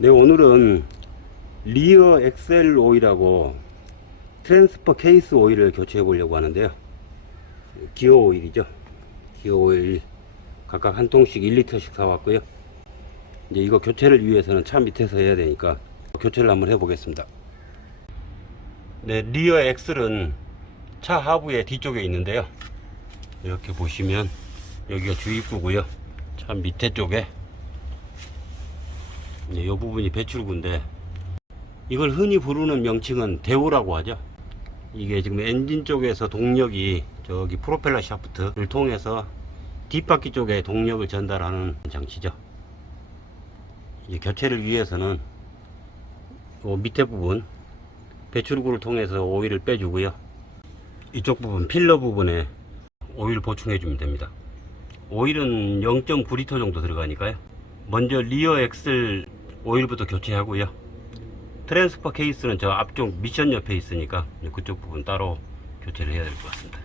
네, 오늘은 리어 엑셀 오일하고 트랜스퍼 케이스 오일을 교체해 보려고 하는데요. 기어 오일이죠. 기어 오일 각각 한 통씩 1리터씩 사왔고요. 이제 이거 교체를 위해서는 차 밑에서 해야 되니까 교체를 한번 해보겠습니다. 네, 리어 엑셀은 차 하부의 뒤쪽에 있는데요. 이렇게 보시면 여기가 주입구고요. 차 밑에 쪽에 이 부분이 배출구인데, 이걸 흔히 부르는 명칭은 대우라고 하죠. 이게 지금 엔진 쪽에서 동력이 저기 프로펠러 샤프트를 통해서 뒷바퀴 쪽에 동력을 전달하는 장치죠. 이제 교체를 위해서는 밑에 부분 배출구를 통해서 오일을 빼주고요. 이쪽 부분 필러 부분에 오일 보충해 주면 됩니다. 오일은 0.9리터 정도 들어가니까요. 먼저 리어 엑셀 오일부터 교체하고요. 트랜스퍼 케이스는 저 앞쪽 미션 옆에 있으니까 그쪽 부분 따로 교체를 해야 될 것 같습니다.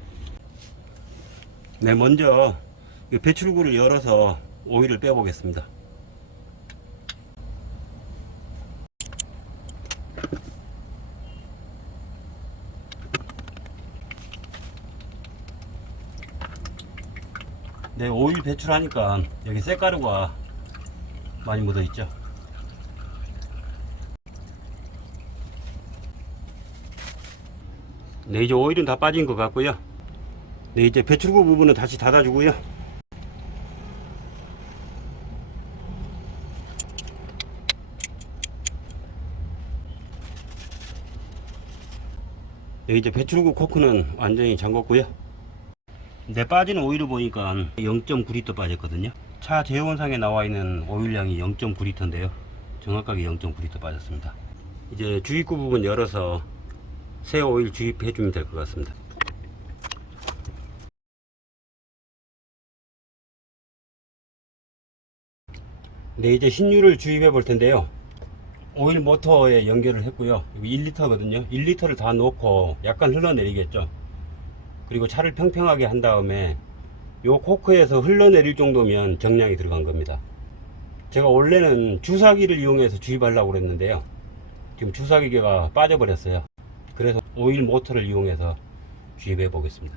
네, 먼저 배출구를 열어서 오일을 빼 보겠습니다. 네, 오일 배출하니까 여기 쇳가루가 많이 묻어 있죠. 네, 이제 오일은 다 빠진 것 같고요. 네, 이제 배출구 부분은 다시 닫아주고요. 네, 이제 배출구 코크는 완전히 잠궜고요. 네, 빠진 오일을 보니까 0.9리터 빠졌거든요. 차 제원상에 나와 있는 오일량이 0.9리터인데요. 정확하게 0.9리터 빠졌습니다. 이제 주입구 부분 열어서 새 오일 주입해 주면 될 것 같습니다. 네, 이제 신유를 주입해 볼 텐데요. 오일 모터에 연결을 했고요. 여기 1리터거든요. 1리터를 다 넣고 약간 흘러내리겠죠. 그리고 차를 평평하게 한 다음에 요 코크에서 흘러내릴 정도면 정량이 들어간 겁니다. 제가 원래는 주사기를 이용해서 주입하려고 그랬는데요. 지금 주사기가 빠져버렸어요. 그래서 오일 모터를 이용해서 주입해 보겠습니다.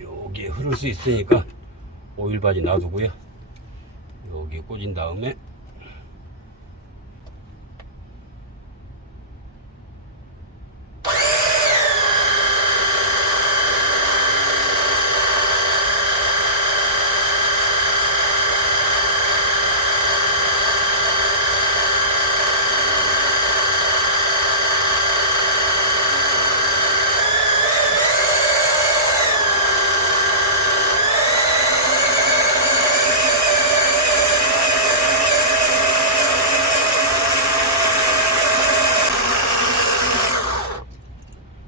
여기에 흐를 수 있으니까 오일 바지 놔두고요. 여기에 꽂은 다음에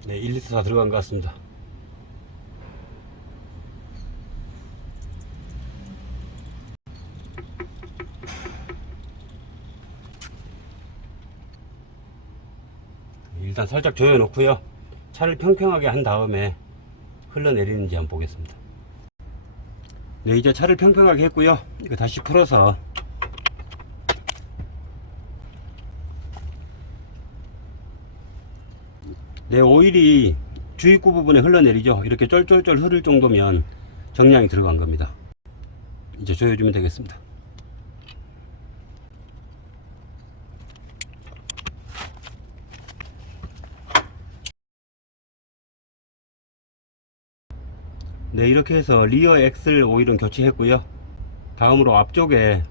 네, 1리터 다 들어간 것 같습니다. 일단 살짝 조여 놓고요. 차를 평평하게 한 다음에 흘러내리는지 한번 보겠습니다. 네, 이제 차를 평평하게 했고요. 이거 다시 풀어서 네, 오일이 주입구 부분에 흘러내리죠. 이렇게 쫄쫄쫄 흐를 정도면 정량이 들어간 겁니다. 이제 조여주면 되겠습니다. 네, 이렇게 해서 리어 엑셀 오일은 교체했고요. 다음으로 앞쪽에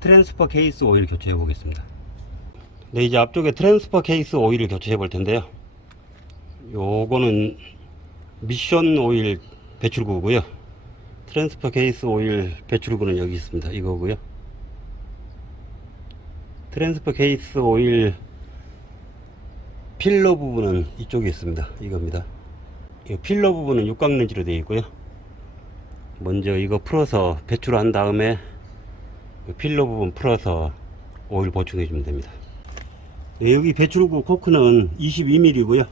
트랜스퍼 케이스 오일 교체해 보겠습니다. 네, 이제 앞쪽에 트랜스퍼 케이스 오일을 교체해 볼 텐데요. 요거는 미션 오일 배출구고요. 트랜스퍼 케이스 오일 배출구는 여기 있습니다. 이거고요. 트랜스퍼 케이스 오일 필러 부분은 이쪽에 있습니다. 이겁니다. 이 필러 부분은 육각렌즈로 되어 있고요. 먼저 이거 풀어서 배출한 다음에 필러 부분 풀어서 오일 보충해 주면 됩니다. 네, 여기 배출구 코크는 22mm고요.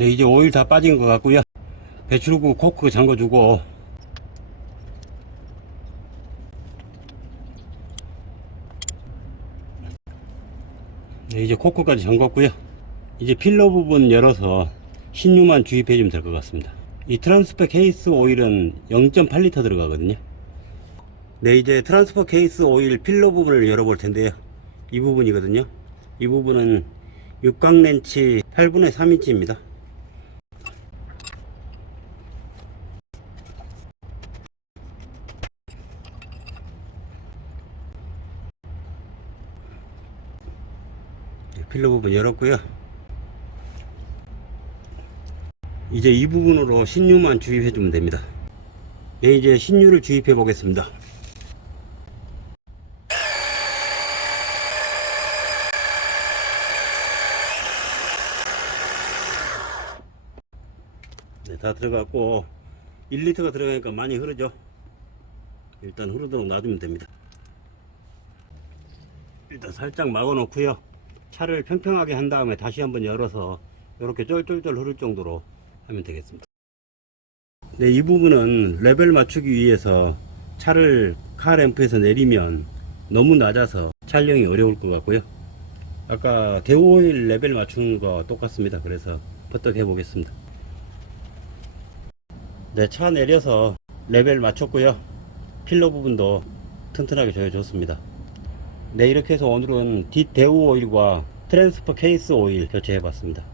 네, 이제 오일 다 빠진 것 같고요. 배출구 코크 잠궈주고, 네, 이제 코크까지 잠궜고요. 이제 필러 부분 열어서 신유만 주입해 주면 될 것 같습니다. 이 트랜스퍼 케이스 오일은 0.8리터 들어가거든요. 네, 이제 트랜스퍼 케이스 오일 필러 부분을 열어볼 텐데요. 이 부분이거든요. 이 부분은 육각 렌치 8분의 3인치입니다. 필러 부분 열었고요. 이제 이 부분으로 신유만 주입해 주면 됩니다. 네, 이제 신유를 주입해 보겠습니다. 네, 다 들어갔고 1리터가 들어가니까 많이 흐르죠. 일단 흐르도록 놔두면 됩니다. 일단 살짝 막아 놓고요. 차를 평평하게 한 다음에 다시 한번 열어서 이렇게 쫄쫄쫄 흐를 정도로 하면 되겠습니다. 네, 이 부분은 레벨 맞추기 위해서 차를 카램프에서 내리면 너무 낮아서 촬영이 어려울 것 같고요. 아까 대오일 레벨 맞추는 거 똑같습니다. 그래서 버떡 해 보겠습니다. 네, 차 내려서 레벨 맞췄고요. 필러 부분도 튼튼하게 조여줬습니다. 네, 이렇게 해서 오늘은 뒷 대우 오일과 트랜스퍼 케이스 오일 교체해 봤습니다.